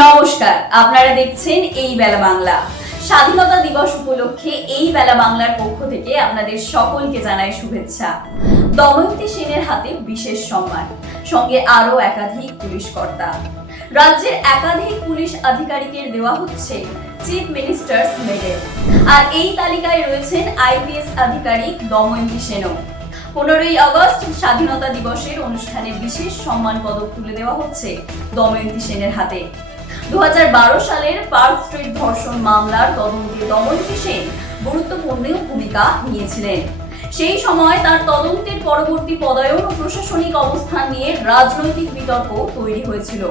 নমস্কার, আপনারা দেখছেন এই বেলা বাংলা। স্বাধীনতা দিবস উপলক্ষে এই বেলা বাংলার পক্ষ থেকে আপনাদের সকলকে জানাই শুভেচ্ছা। দময়ন্তী সেনের হাতে বিশেষ সম্মান, সঙ্গে আরো একাধিক পুলিশ কর্তা। রাজ্যের একাধিক পুলিশ আধিকারিকের দেওয়া হচ্ছে চিফ মিনিস্টার্স মেডেল। আর এই তালিকায় রয়েছেন আইপিএস আধিকারিক দময়ন্তী সেনও। 15ই আগস্ট স্বাধীনতা দিবসের অনুষ্ঠানে বিশেষ সম্মান পদক তুলে দেওয়া হচ্ছে দময়ন্তী সেনের হাতে। 2012 সালের পার্ক স্ট্রিট ধর্ষণ মামলার তদন্তে দময়ন্তী সেন গুরুত্বপূর্ণ ভূমিকা নিয়েছিলেন। সেই সময় তার তদন্তের পরবর্তী পদায়ন ও প্রশাসনিক অবস্থান নিয়ে রাজনৈতিক বিতর্ক তৈরি হয়েছিল।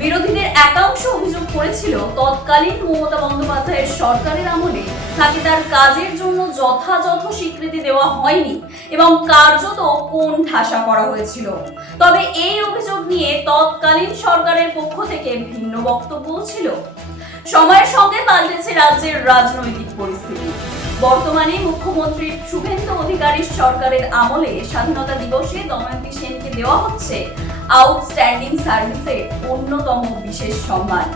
বিরোধীদের একাংশ অভিযোগ করেছিল তৎকালীন মমতা বন্দ্যোপাধ্যায়ের সরকারের আমলে তাকে তার কাজের জন্য যথাযথ স্বীকৃতি দেওয়া হয়নি এবং কার্যত কোণঠাসা করা হয়েছিল। তবে এই অভিযোগ নিয়ে তৎকালীন সরকারের পক্ষ থেকে ভিন্ন বক্তব্য ছিল। সময়ের সঙ্গে পাল্টেছে রাজ্যের রাজনৈতিক পরিস্থিতি। বর্তমানে মুখ্যমন্ত্রী শুভেন্দু অধিকারীর সরকারের আমলে স্বাধীনতা দিবসে দময়ন্তী সেনকে দেওয়া হচ্ছে আউটস্ট্যান্ডিং সার্ভিসের অন্যতম বিশেষ সম্মান।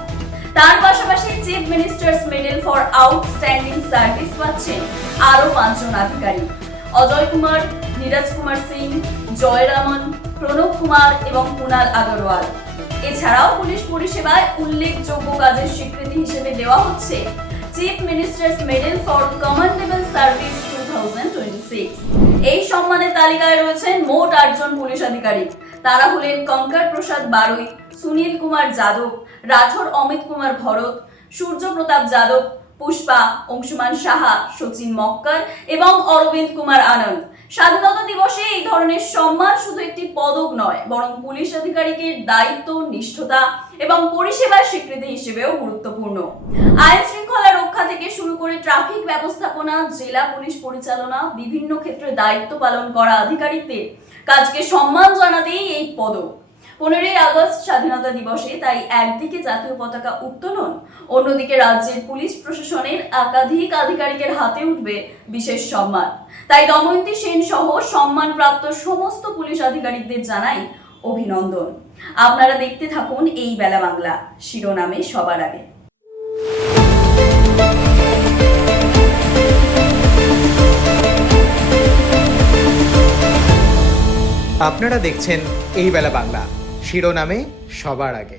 তার পাশাপাশি chief ministers medal for outstanding service পাচ্ছেন আরো 5 জন আধিকারিক: অজয় কুমার, নীরজ কুমার সিং, জয়রামন, প্রণব কুমার এবং কুনাল আগরওয়াল। এছাড়াও পুলিশ পরিষেবায় উল্লেখযোগ্য কাজের স্বীকৃতি হিসেবে দেওয়া হচ্ছে chief ministers medal for commendable service 2026। এই সম্মানের তালিকায় রয়েছেন মোট 8 জন পুলিশ আধিকারিক। তারা হলেন কঙ্কর প্রসাদ বারুই, সুনীল কুমার যাদব, রাঠোর অমিত কুমার ভরত, সূর্য প্রতাপ যাদব, পুষ্পা, অংশুমান সাহা, সচিন মক্কর এবং অরবিন্দ কুমার আনন্দ। স্বাধীনতা দিবসে এই ধরনের সম্মান শুধু একটি পদক নয়, বরং পুলিশ আধিকারিকের দায়িত্ব, নিষ্ঠতা এবং পরিষেবার স্বীকৃতি হিসেবেও গুরুত্বপূর্ণ। আইন শৃঙ্খলা রক্ষা থেকে শুরু করে ট্রাফিক ব্যবস্থাপনা, জেলা পুলিশ পরিচালনা, বিভিন্ন ক্ষেত্রে দায়িত্ব পালন করা আধিকারিকদের কাজকে সম্মান জানাতেই এই পদক। 15ই আগস্ট স্বাধীনতা দিবসে তাই একদিকে জাতীয় পতাকা উত্তোলন, অন্যদিকে রাজ্যের পুলিশ প্রশাসনের একাধিক আধিকারিকের হাতে উঠবে বিশেষ সম্মান। তাই দময়ন্তী সেন সহ সম্মানপ্রাপ্ত সমস্ত পুলিশ আধিকারিকদের জানাই অভিনন্দন। আপনারা দেখতে থাকুন এই বেলা বাংলা, শিরোনামে সবার আগে। আপনারা দেখছেন এই বেলা বাংলা, শিরোনামে সবার আগে।